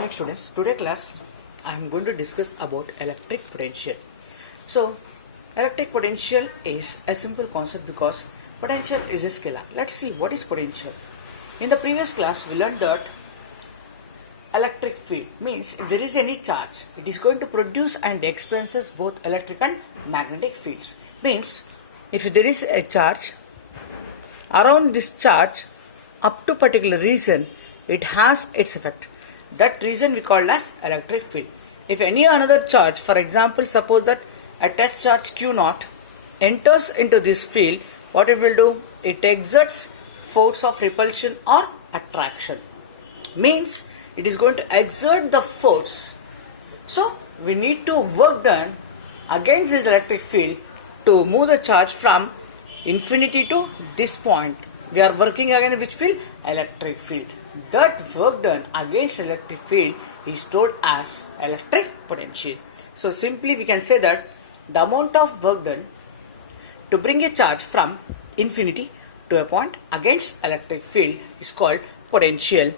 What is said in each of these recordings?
morning students. Today class I am going to discuss about electric potential. So electric potential is a simple concept because potential is a scalar. Let's see what is potential. In the previous class we learned that electric field means if there is any charge it is going to produce and experiences both electric and magnetic fields. Means if there is a charge around this charge up to particular region it has its effect. That region we call as electric field. If any another charge, for example, suppose that a test charge Q0 enters into this field, what it will do? It exerts force of repulsion or attraction. Means it is going to exert the force. So we need to work done against this electric field to move the charge from infinity to this point. We are working against which field? Electric field. That work done against electric field is told as electric potential. So simply we can say that the amount of work done to bring a charge from infinity to a point against electric field is called potential.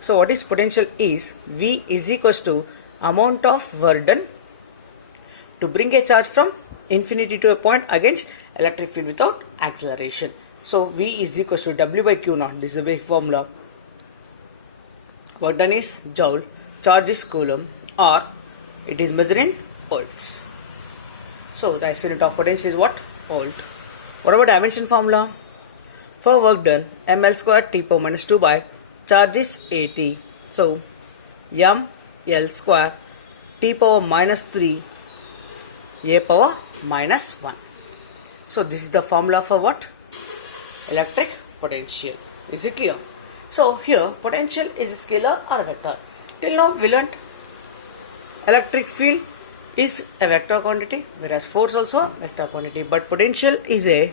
So what is potential is V is equals to amount of work done to bring a charge from infinity to a point against electric field without acceleration. So V is equals to W by Q0. This is a basic formula. Work done is joule, charge is coulomb, or it is measured in volts. So the SI unit of potential is what? Volt. What about dimension formula? For work done, ml square t power minus 2 by charge is at. So ml square t power minus 3 a power minus 1. So this is the formula for what? Electric potential. Is it clear? So here potential is a scalar or a vector. Till now we learnt electric field is a vector quantity, whereas force also vector quantity, but potential is a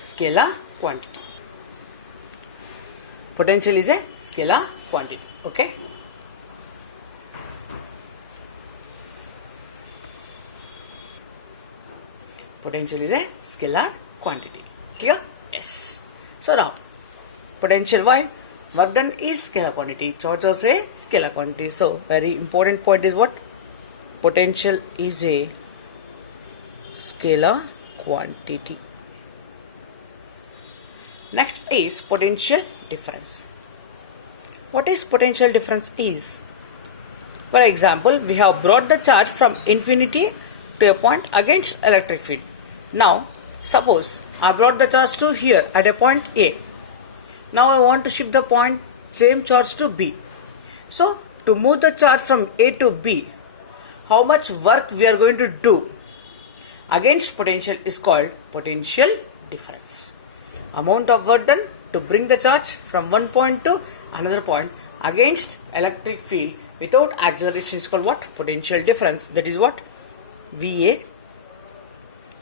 scalar quantity. Potential is a scalar quantity. Okay. Potential is a scalar quantity. Clear? Yes. So now potential y, work done is scalar quantity, charge also a scalar quantity. So very important point is what? Potential is a scalar quantity. Next is potential difference. What is potential difference is? For example, we have brought the charge from infinity to a point against electric field. Now suppose I brought the charge to here at a point A. Now I want to shift the point same charge to B. So to move the charge from A to B, how much work we are going to do against potential is called potential difference. Amount of work done to bring the charge from one point to another point against electric field without acceleration is called what? Potential difference. That is what? VA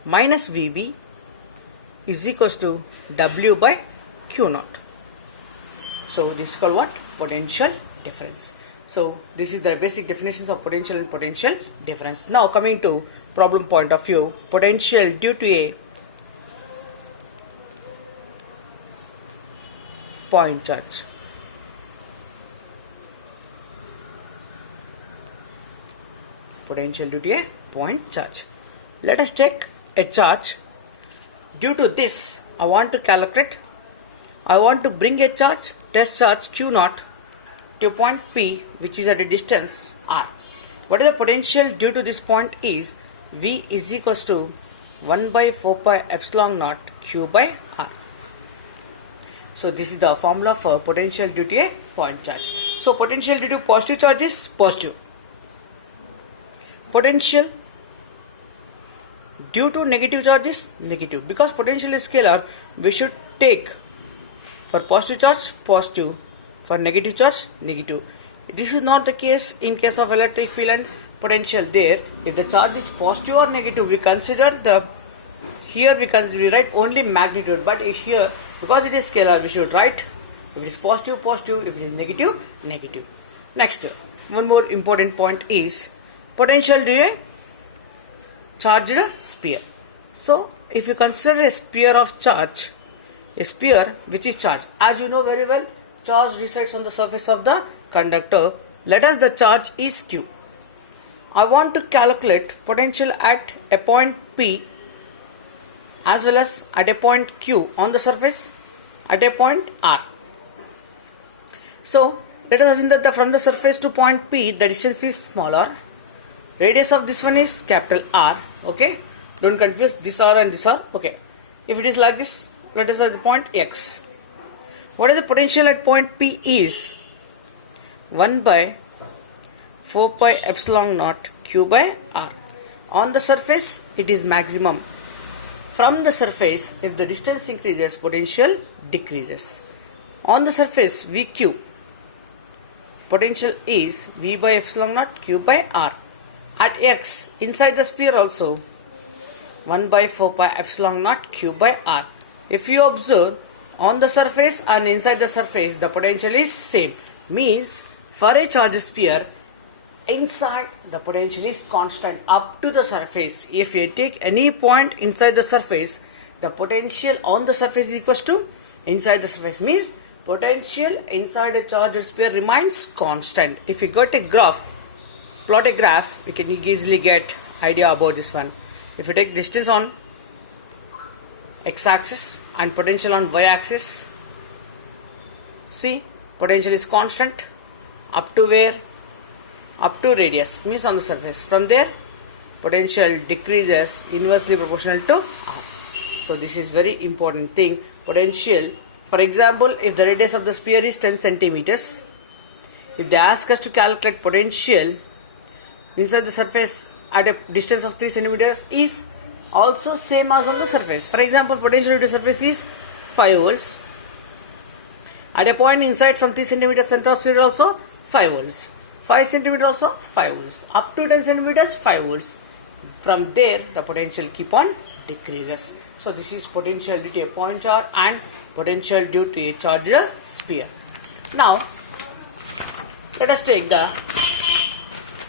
minus VB is equals to W by Q0. So this is called what? Potential difference. So this is the basic definitions of potential and potential difference. Now coming to problem point of view, potential due to a point charge. Potential due to a point charge. Let us take a charge. Due to this, I want to bring a charge, test charge Q0 to a point P which is at a distance R. What is the potential due to this point is V is equals to 1 by 4 pi epsilon naught Q by R. So this is the formula for potential due to a point charge. So potential due to positive charge is positive. Potential due to negative charge is negative. Because potential is scalar, we should take for positive charge positive, for negative charge negative. This is not the case in case of electric field and potential. There if the charge is positive or negative, we consider the here we write only magnitude, but here because it is scalar we should write if it is positive positive, if it is negative negative. Next, one more important point is potential due to a charged sphere. So if you consider a sphere of charge, a sphere which is charged, as you know very well, charge resides on the surface of the conductor Let us the charge is Q. I want to calculate potential at a point P as well as at a point Q on the surface at a point R. So let us assume that from the surface to point P the distance is smaller. Radius of this one is capital R. Okay, don't confuse this R and this R. Okay, if it is like this, let us at the point X. What is the potential at point P is 1 by 4 pi epsilon naught Q by R. On the surface it is maximum. From the surface, if the distance increases, potential decreases. On the surface VQ, potential is V by epsilon naught Q by R. At X, inside the sphere also 1 by 4 pi epsilon naught Q by R. If you observe, on the surface and inside the surface the potential is same. Means for a charge sphere, inside the potential is constant up to the surface. If you take any point inside the surface, the potential on the surface is equals to inside the surface. Means potential inside a charged sphere remains constant. If you got a graph, plot a graph, you can easily get idea about this one. If you take distance on x-axis and potential on y-axis, see potential is constant up to where? Up to radius, means on the surface. From there potential decreases inversely proportional to R. So this is very important thing. Potential, for example, if the radius of the sphere is 10 centimeters, if they ask us to calculate potential inside the surface at a distance of 3 centimeters is also same as on the surface. For example, potential at the surface is 5 volts. At a point inside from 3 centimeters center of sphere also 5 volts. 5 centimeters also 5 volts. Up to 10 centimeters 5 volts. From there the potential keep on decreases. So this is potential due to a point charge and potential due to a charged sphere. Now let us take the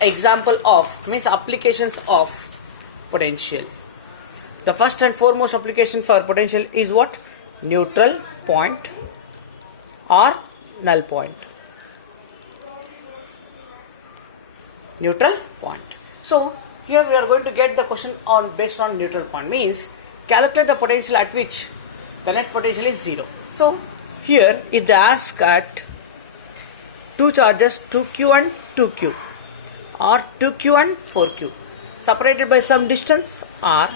example of, means applications of potential. The first and foremost application for potential is what? Neutral point or null point. Neutral point. So here we are going to get the question on based on neutral point, means calculate the potential at which the net potential is 0. So here if they ask at two charges 2q and 2q or 2q and 4q separated by some distance r,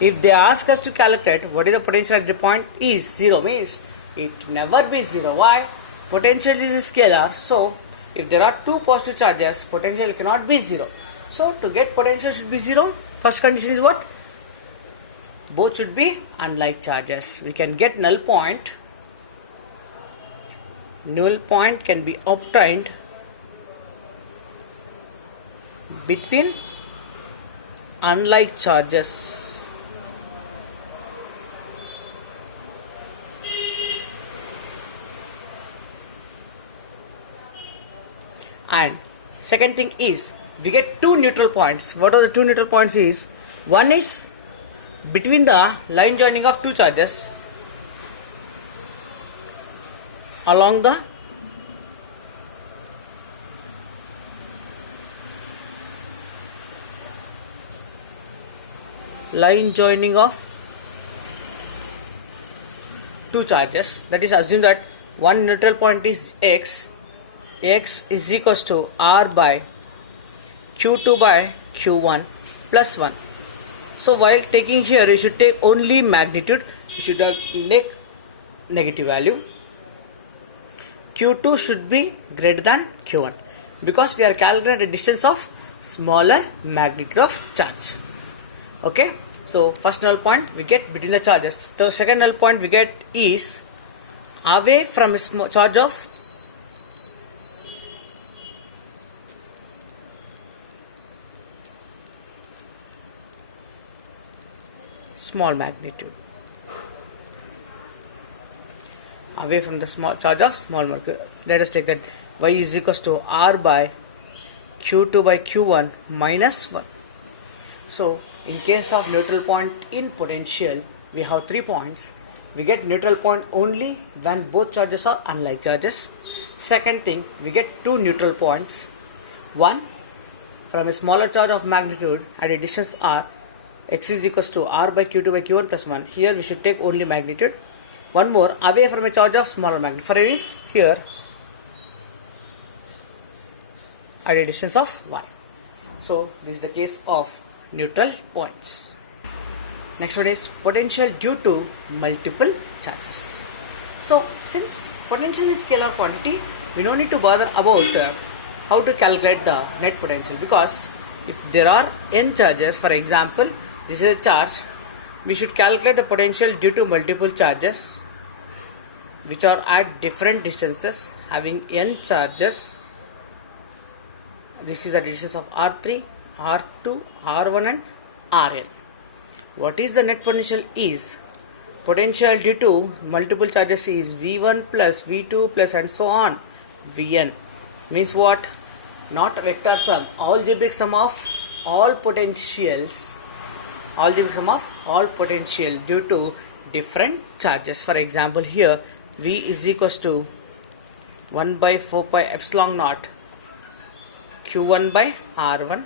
if they ask us to calculate what is the potential at the point is 0, means it never be 0. Why? Potential is a scalar, so if there are two positive charges, potential cannot be 0. So to get potential should be 0. First condition is what? Both should be unlike charges. We can get null point. Null point can be obtained between unlike charges. And second thing is we get two neutral points. What are the two neutral points is? One is between the line joining of two charges along the line joining of two charges. That is, assume that one neutral point is x. X is equals to R by Q2 by Q1 plus 1. So while taking here, you should take only magnitude. You should make negative value. Q2 should be greater than Q1 because we are calculating a distance of smaller magnitude of charge. Okay. So first null point we get between the charges. The second null point we get is away from a small charge of small magnitude. Away from the small charge of small magnitude. Let us take that y is equals to R by Q2 by Q1 minus 1. So in case of neutral point in potential, we have 3 points. we get neutral point only when both charges are unlike charges. Second thing, we get two neutral points. One, from a smaller charge of magnitude at a distance r, x is equals to r by q2 by q1 plus 1. Here we should take only magnitude. One more, away from a charge of smaller magnitude. For instance, here at a distance of y. So this is the case of neutral points. Next one is potential due to multiple charges. So since potential is scalar quantity, we don't need to bother about how to calculate the net potential, because if there are n charges, for example this is a charge, we should calculate the potential due to multiple charges which are at different distances having n charges. This is the distance of R3, R2, R1 and Rn. What is the net potential is, potential due to multiple charges is V1 plus V2 plus and so on Vn. Means what? Not vector sum, algebraic sum of all potentials, algebraic sum of all potential due to different charges. For example, here V is equals to 1 by 4 pi epsilon naught Q1 by R1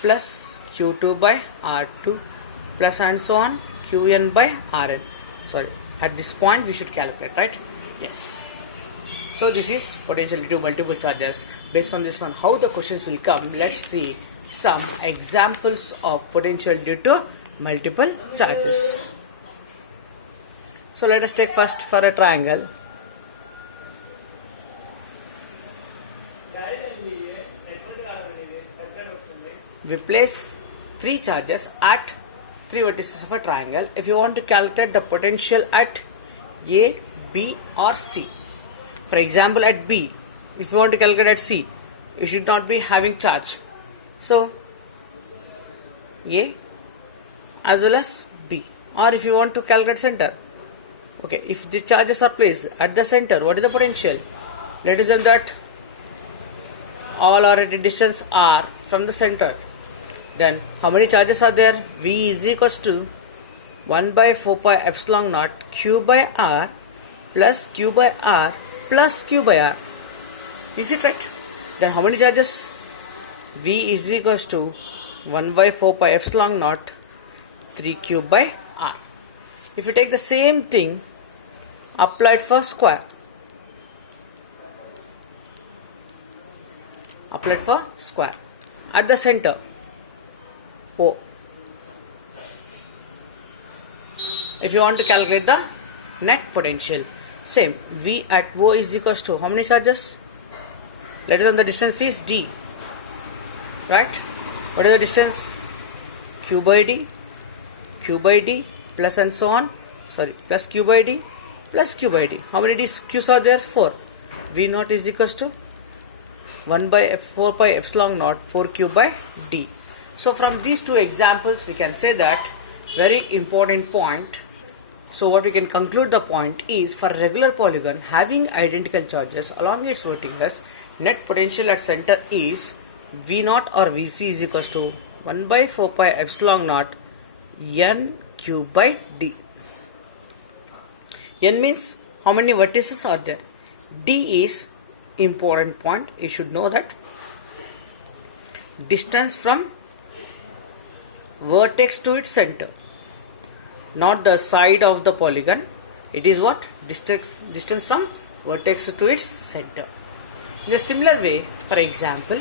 plus Q2 by R2 plus and so on Qn by Rn. Sorry, at this point we should calculate, right? Yes. So this is potential due to multiple charges. Based on this one, how the questions will come, let's see some examples of potential due to multiple charges. So let us take first for a triangle. We place three charges at three vertices of a triangle. If you want to calculate the potential at A, B or C. For example, at B, if you want to calculate at C, you should not be having charge. So A as well as B. Or if you want to calculate center, okay, if the charges are placed at the center, what is the potential? Let us assume that all are at a distance r from the center. Then how many charges are there? V is equals to 1 by 4 pi epsilon naught Q by R plus Q by R plus Q by R. Is it right? Then how many charges? V is equals to 1 by 4 pi epsilon naught 3Q by R. If you take the same thing applied for square, at the center O. If you want to calculate the net potential, same, V at O is equals to how many charges? Let us know the distance is D, right? What is the distance? Q by D plus and so on, plus Q by D plus Q by D. How many Q's are there? 4. V naught is equals to 1 by 4 pi epsilon naught 4Q by D. So from these two examples we can say that very important point. So what we can conclude the point is, for regular polygon having identical charges along its vertices, net potential at center is V naught or Vc is equals to 1 by 4 pi epsilon naught N Q by D. N means how many vertices are there. D is important point, you should know that. Distance from vertex to its center, not the side of the polygon. It is what? Distance from vertex to its center. In a similar way, for example,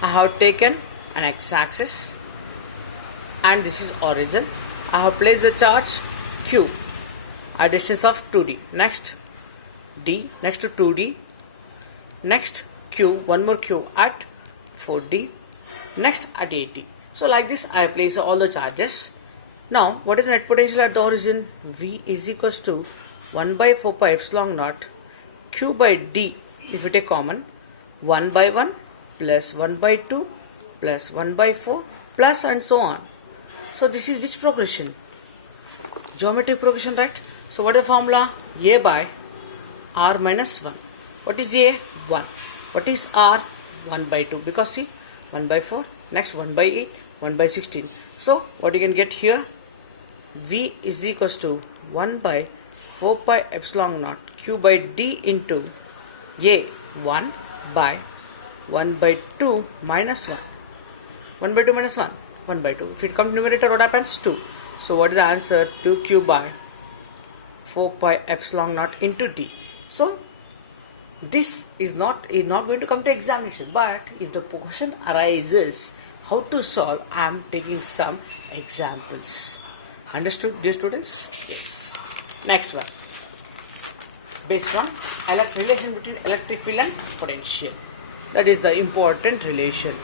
I have taken an x-axis and this is origin. I have placed the charge Q at distance of 2D. Next D, next to 2D, next Q, one more Q at 4D, next at 8D. So like this I place all the charges. Now what is the net potential at the origin? V is equals to 1 by 4 pi epsilon naught Q by D. If you take common, 1 by 1 plus 1 by 2 plus 1 by 4 plus and so on. So this is which progression? Geometric progression, right? So what is the formula? A by R minus 1. What is A? 1. What is R? 1 by 2. Because see, 1 by 4, next 1 by 8, 1 by 16. So what you can get here? V is equals to 1 by 4 pi epsilon naught Q by D into A 1 by 1 by 2 minus 1. 1 by 2 minus 1. 1 by 2. If it comes numerator, what happens? 2. So what is the answer? 2Q by 4 pi epsilon naught into D. So this is not going to come to examination, but if the question arises how to solve, I am taking some examples. Understood, dear students? Yes. Next one, based on relation between electric field and potential. That is the important relation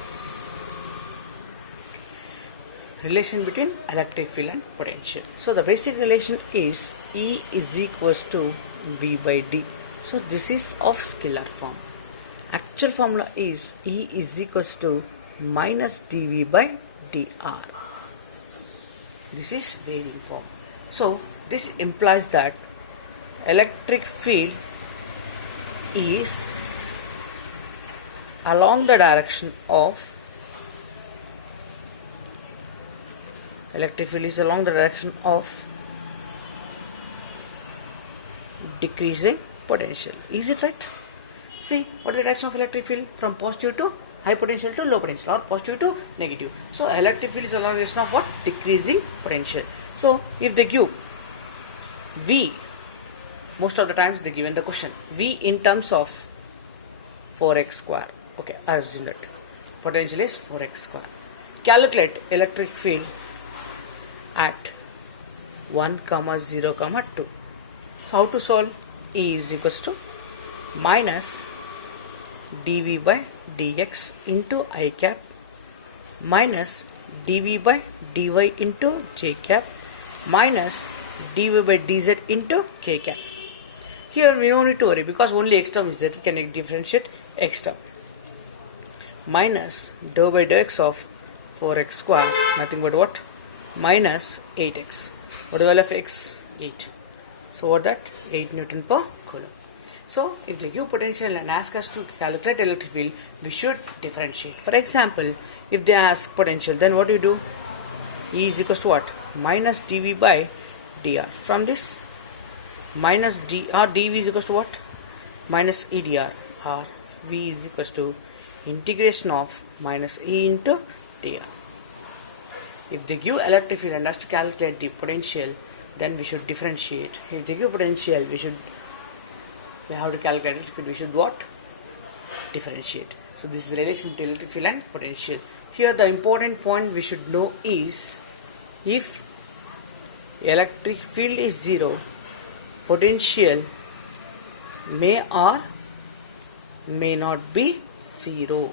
between electric field and potential. So the basic relation is E is equals to V by D. So this is of scalar form. Actual formula is E is equals to minus dV by dr. This is varying form. So this implies that electric field is along the direction of decreasing potential. Is it right? See, what is the direction of electric field? From positive to high potential to low potential, or positive to negative. So electric field is along the direction of what? Decreasing potential. So if they give V, most of the times they given the question V in terms of 4x square. Okay, I assume that potential is 4x square. Calculate electric field at 1, 0, 2. So how to solve? E is equals to minus dV by dx into I cap minus dV by dy into j cap minus dV by dz into k cap. Here we don't need to worry because only x term is there. We can differentiate x term. Minus dou by dx of 4x square, nothing but what? Minus 8x. What is the value of x? 8. So what that? 8 Newton per coulomb. So if they give potential and ask us to calculate electric field, we should differentiate. For example, if they ask potential, then what do you do? E is equals to what? Minus dV by dr. From this, minus dV is equals to what? Minus e dr, or V is equals to integration of minus E into dr. If they give electric field and ask to calculate the potential, then we should differentiate. If they give potential, we have to calculate electric field. We should what? Differentiate. So this is the relation between electric field and potential. Here the important point we should know is, if electric field is 0, potential may or may not be 0.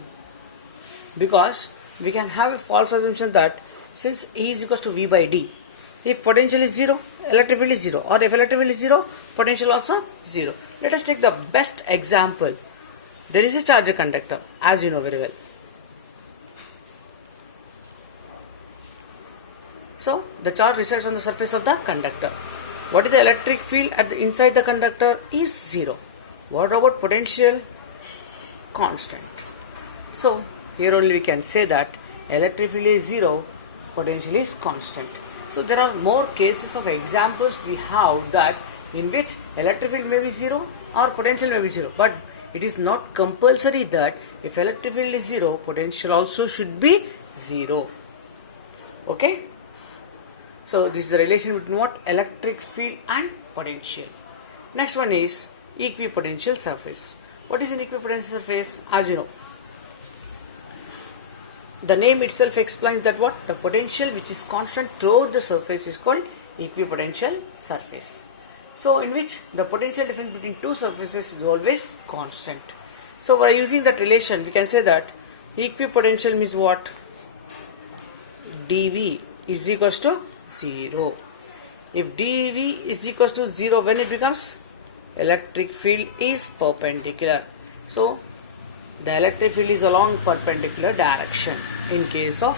Because we can have a false assumption that since E is equals to V by D, if potential is 0, electric field is 0, or if electric field is 0, potential also 0. Let us take the best example. There is a charger conductor, as you know very well. So the charge resides on the surface of the conductor. What is the electric field at the inside the conductor? Is 0. What about potential? Constant. So here only we can say that electric field is 0, potential is constant. So there are more cases of examples we have that in which electric field may be 0 or potential may be 0, but it is not compulsory that if electric field is 0, potential also should be 0. Okay? So this is the relation between what? Electric field and potential. Next one is equipotential surface. What is an equipotential surface? As you know, the name itself explains that what? The potential which is constant throughout the surface is called equipotential surface. So in which the potential difference between two surfaces is always constant. So by using that relation, we can say that equipotential means what? dV is equals to 0. If dV is equals to 0, when it becomes? Electric field is perpendicular. So the electric field is along perpendicular direction in case of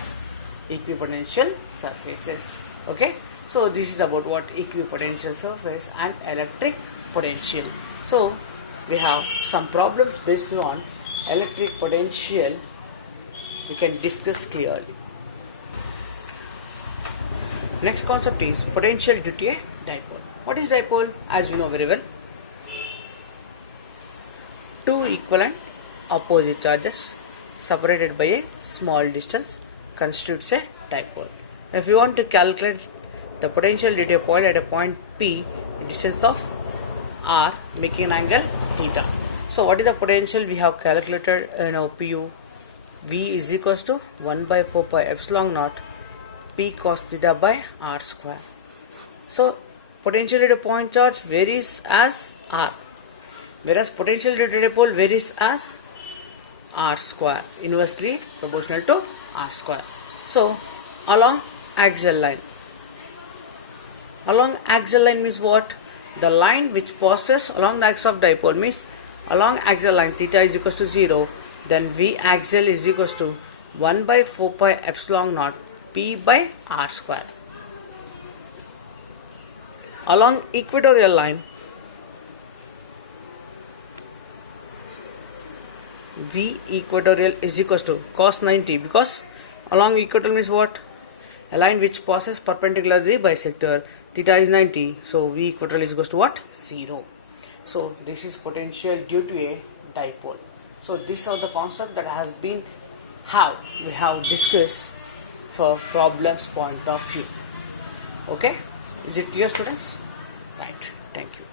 equipotential surfaces. Okay, so this is about what? Equipotential surface and electric potential. So we have some problems based on electric potential we can discuss clearly. Next concept is potential due to a dipole. What is dipole? As we know very well, two equivalent opposite charges separated by a small distance constitutes a dipole. If you want to calculate the potential due to a point at a point P, distance of R, making an angle theta. So what is the potential we have calculated in our PU? V is equals to 1 by 4 pi epsilon naught P cos theta by R square. So potential at a point charge varies as R, whereas potential at a dipole varies as R square, inversely proportional to R square. So along axial line. Along axial line means what? The line which passes along the axis of dipole means along axial line theta is equals to 0, then V axial is equals to 1 by 4 pi epsilon naught P by R square. Along equatorial line, V equatorial is equals to cos 90, because along equatorial means what? A line which passes perpendicular to the bisector. Theta is 90, so V equatorial is equals to what? 0. So this is potential due to a dipole. So these are the concepts that we have discussed for problems point of view. Okay, is it clear, students? Right, thank you.